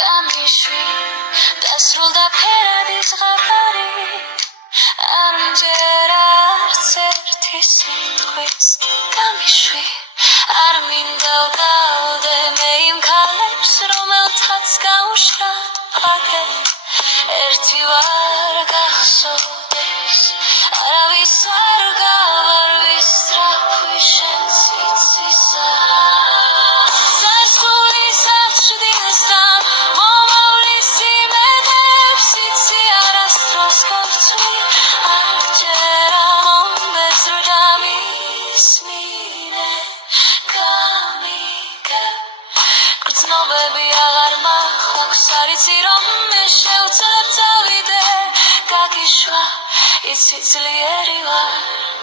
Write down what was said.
გამიშვი დასრულდა ფერადი ზღაპარი არ მჯერა არც ერთი სიტყვის გამიშვი არ მინდა ვდავდე მე იმ ქალებს რომელთაც გაუშრა ფაგე ერთი ვარ გახსოვდეს არავის არ გავარვის სწრაფი შენ სიცისა ზარსულის აღჭდილსთან მომავლის იმედებს იცი არასდროს გორცვი არ ჯერა მომბეზრდა მისმინე გამიგებ გრძნობები აღარ მახვაქვს არ იცი რომ მე შევძლებ წავიდე გაგიშვა იცი ძლიერი ვარ